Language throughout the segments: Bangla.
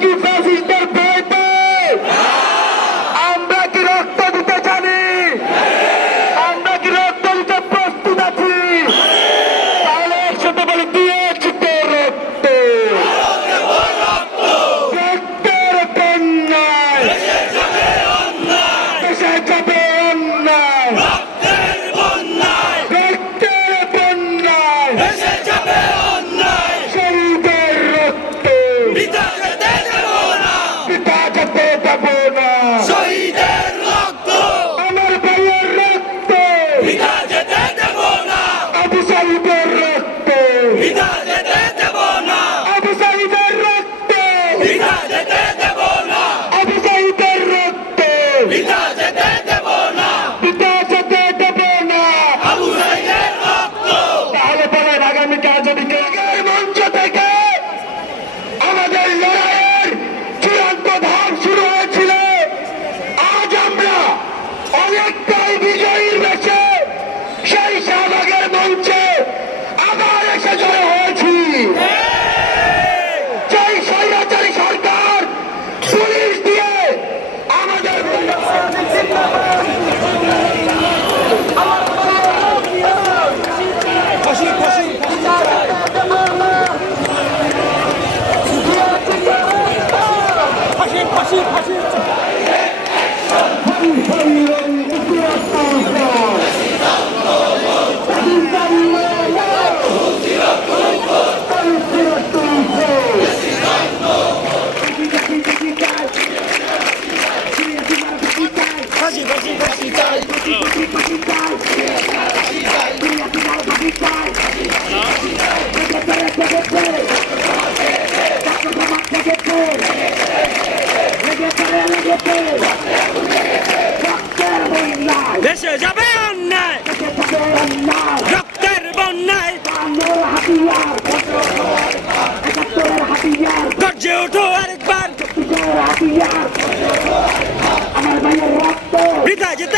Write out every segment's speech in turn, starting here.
কি ফ্যাসিস্টের রক্ত দিতে জানি? আমরা কি রক্ত দিতে প্রস্তুত আছি? তাহলে একসাথে বলি দিয়েছি তো রক্ত। রক্তের বন্যায় দেশে আগামীকাল যদি কেউ দেশে যাবে অন্যায়। রক্তের বন্যায়। গর্জে ওঠো আরেকবার। পিতা যেতে দেব না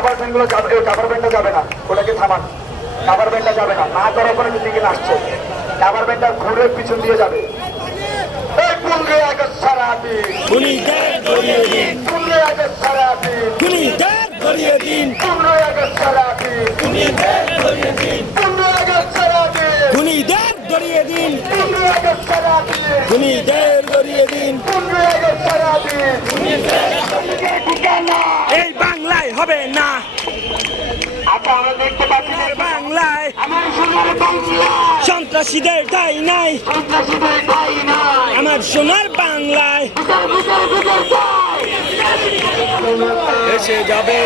কাবার ব্যান্ডগুলো যাবে কাবার ব্যান্ডটা যাবে না ওটাকে থামান। কাবার ব্যান্ডটা যাবে না না করার পরে দিকে আসছে কাবার ব্যান্ডটা ঘুরে পিছন দিয়ে যাবে। এই খুনিদের ধরিয়ে দিন। খুনিদের ধরিয়ে দিন। হবে না আচ্ছা আমরা দেখতে পাচ্ছি আমার বাংলায় সন্ত্রাসীদের ঠাই নাই আমার সোনার বাংলায় বিচার বিচার বিচার এসে যাবে